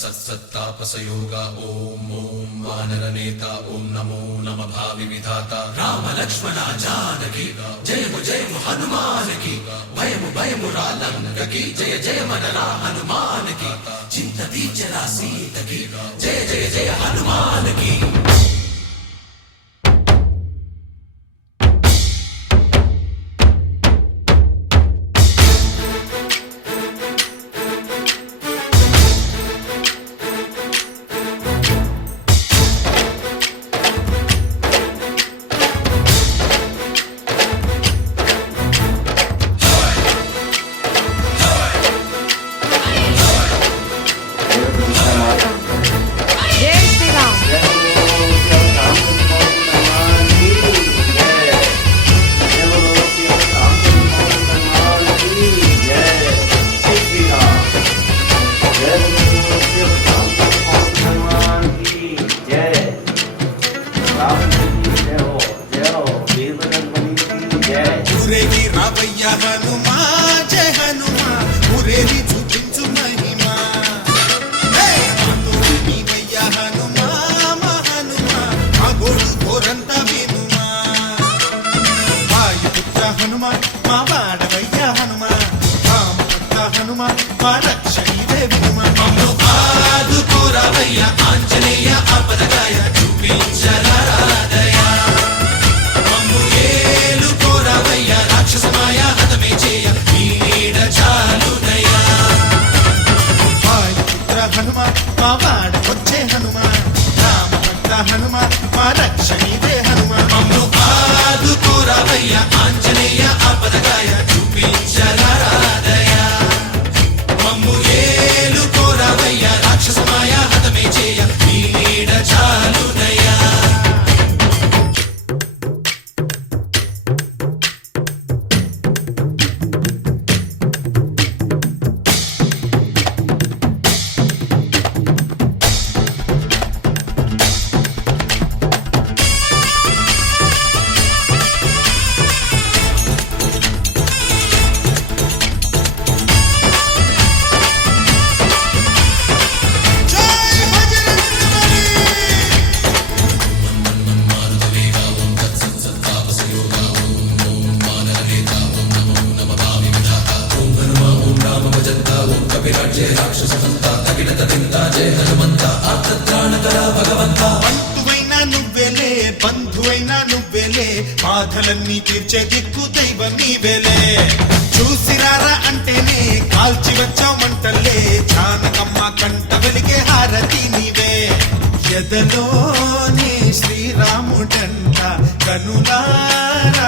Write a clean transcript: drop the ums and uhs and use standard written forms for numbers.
सत्तापसयोगा ओम ओम वानरनेता ओम नमो नमः भावि विधाता राम लक्ष्मण जानकी जय हनुमान की भयमु रालंक की जय मनरा हनुमान की चिंतती चला सीत की जय हनुमान की। బాధలన్నీ తీర్చే దిక్కు దైవం నీవేలే చూసిరారా అంటేనే కాల్చి వచ్చామంటలే జానకమ్మ కంట వెలిగే హారతి నీవే ఎదలోనే శ్రీరాముడంట కనులారా